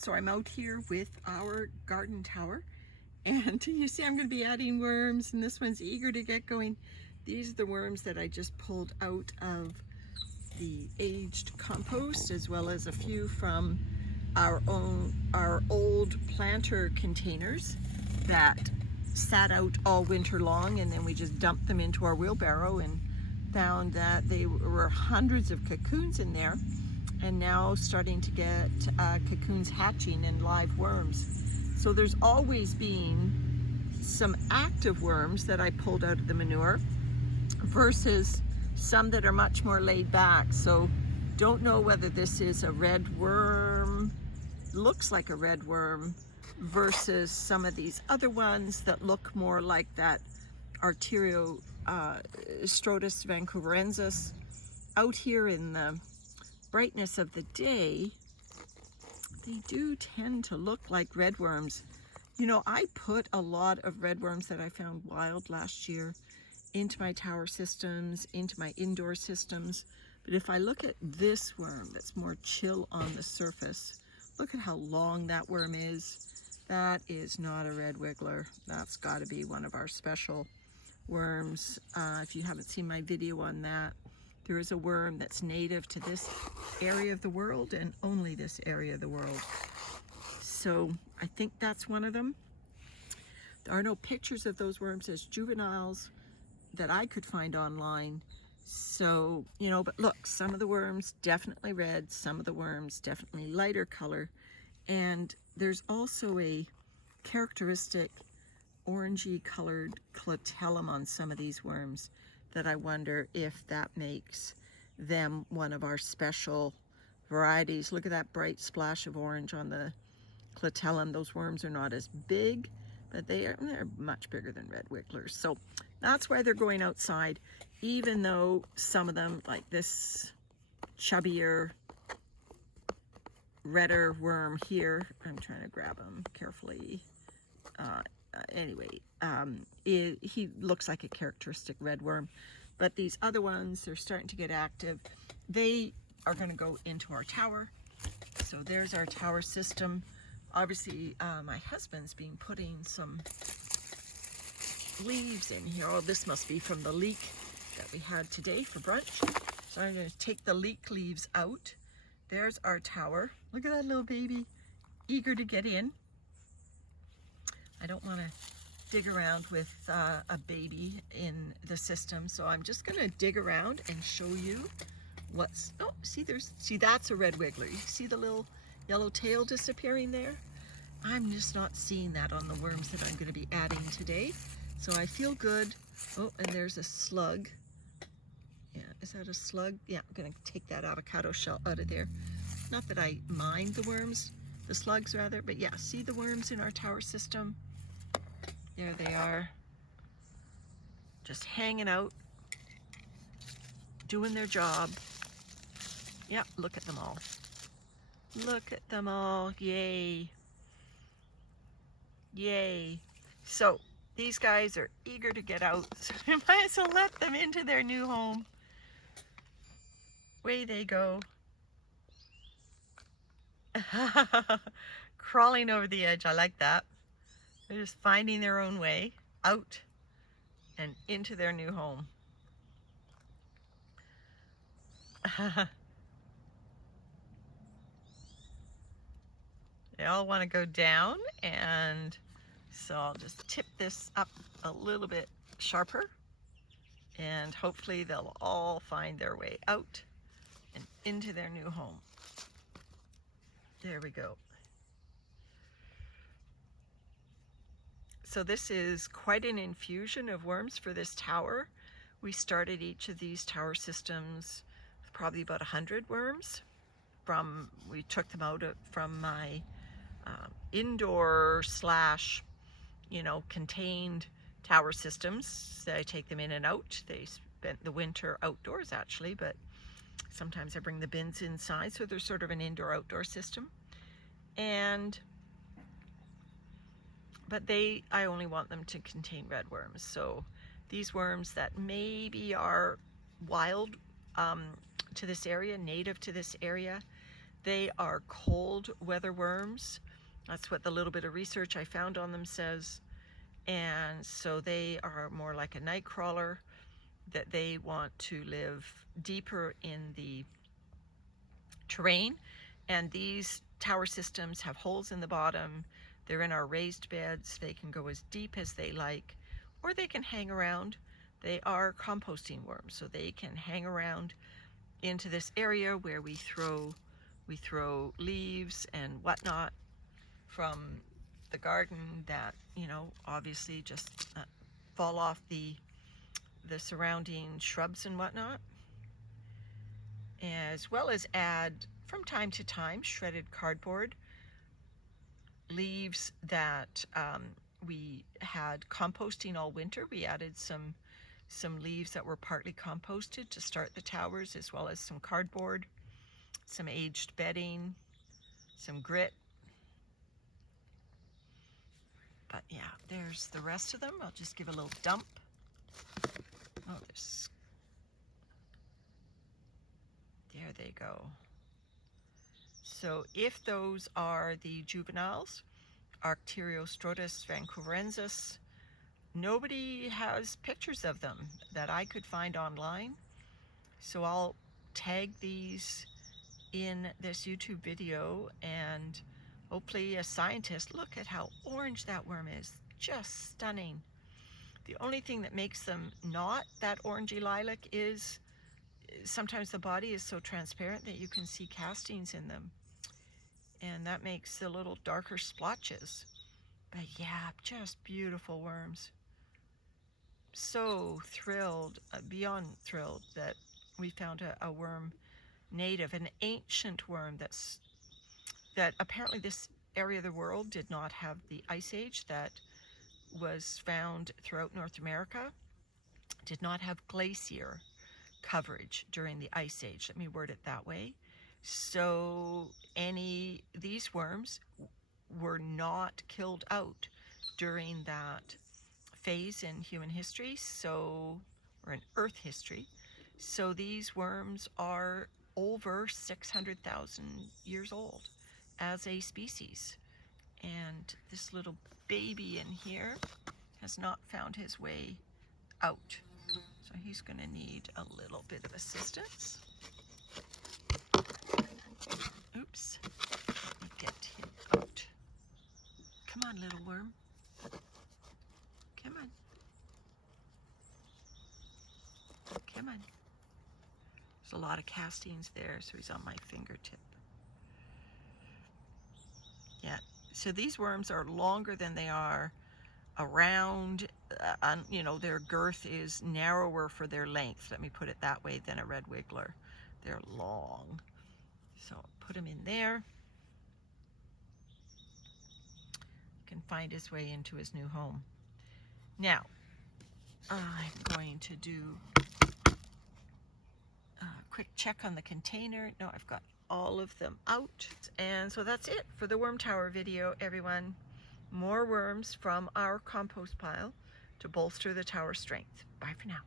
So I'm out here with our garden tower, and you see I'm going to be adding worms, and this one's eager to get going. These are the worms that I just pulled out of the aged compost, as well as a few from our old planter containers that sat out all winter long, and then we just dumped them into our wheelbarrow and found that they were hundreds of cocoons in there, and now starting to get cocoons hatching and live worms. So there's always been some active worms that I pulled out of the manure versus some that are much more laid back. So don't know whether this is a red worm, looks like a red worm, versus some of these other ones that look more like that Arctiostrotus Vancouverensis. Out here in the brightness of the day, they do tend to look like red worms. You know, I put a lot of red worms that I found wild last year into my tower systems, into my indoor systems. But if I look at this worm that's more chill on the surface, look at how long that worm is. That is not a red wiggler. That's got to be one of our special worms. If you haven't seen my video on that, there is a worm that's native to this area of the world and only this area of the world. So I think that's one of them. There are no pictures of those worms as juveniles that I could find online. So, you know, but look, some of the worms definitely red, some of the worms definitely lighter color. And there's also a characteristic orangey colored clitellum on some of these worms that I wonder if that makes them one of our special varieties. Look at that bright splash of orange on the clitellum. Those worms are not as big, but they're much bigger than red wigglers. So that's why they're going outside, even though some of them, like this chubbier, redder worm here, I'm trying to grab him carefully. He looks like a characteristic red worm, but these other ones are starting to get active. They are going to go into our tower. So there's our tower system. Obviously, my husband's been putting some leaves in here. Oh, this must be from the leek that we had today for brunch. So I'm going to take the leek leaves out. There's our tower. Look at that little baby, eager to get in. I don't want to dig around with a baby in the system, so I'm just going to dig around and show you what's, oh, see that's a red wiggler. You see the little yellow tail disappearing there? I'm just not seeing that on the worms that I'm going to be adding today, so I feel good. Oh, and there's a slug. Yeah, is that a slug? Yeah, I'm going to take that avocado shell out of there. Not that I mind the worms, the slugs rather, but yeah, see the worms in our tower system? There they are, just hanging out, doing their job. Yeah, look at them all. Look at them all, yay. Yay. So these guys are eager to get out, so I might as well let them into their new home. Away they go. Crawling over the edge, I like that. They're just finding their own way out and into their new home. They all want to go down, and so I'll just tip this up a little bit sharper, and hopefully they'll all find their way out and into their new home. There we go. So this is quite an infusion of worms for this tower. We started each of these tower systems with probably about 100 worms. We took them out from my indoor slash, you know, contained tower systems. I take them in and out. They spent the winter outdoors actually, but sometimes I bring the bins inside, so they're sort of an indoor-outdoor system. But I only want them to contain red worms. So these worms that maybe are wild to this area, native to this area, They are cold weather worms. That's what the little bit of research I found on them says. And so they are more like a night crawler, that they want to live deeper in the terrain. And these tower systems have holes in the bottom. They're in our raised beds. They can go as deep as they like, or they can hang around. They are composting worms, so they can hang around into this area where we throw leaves and whatnot from the garden that, you know, obviously just fall off the surrounding shrubs and whatnot, as well as add from time to time shredded cardboard, leaves that we had composting all winter. We added some leaves that were partly composted to start the towers, as well as some cardboard, some aged bedding, some grit. But yeah, there's the rest of them. I'll just give a little dump. Oh, there they go. So if those are the juveniles, Arctiostrotus Vancouverensis, nobody has pictures of them that I could find online. So I'll tag these in this YouTube video, and hopefully a scientist, look at how orange that worm is, just stunning. The only thing that makes them not that orangey lilac is sometimes the body is so transparent that you can see castings in them, and that makes the little darker splotches. But yeah, just beautiful worms. So thrilled, beyond thrilled, that we found a worm native, an ancient worm that apparently this area of the world did not have the ice age that was found throughout North America, did not have glacier coverage during the ice age, let me word it that way. So these worms were not killed out during that phase in human history, or in Earth history. So these worms are over 600,000 years old as a species. And this little baby in here has not found his way out. So he's going to need a little bit of assistance. Oops. Let me get him out. Come on, little worm. Come on. Come on. There's a lot of castings there, so he's on my fingertip. Yeah, so these worms are longer than they are around, you know, their girth is narrower for their length, let me put it that way, than a red wiggler. They're long. So put him in there. He can find his way into his new home. Now, I'm going to do a quick check on the container. No, I've got all of them out. And so that's it for the worm tower video, everyone. More worms from our compost pile to bolster the tower strength. Bye for now.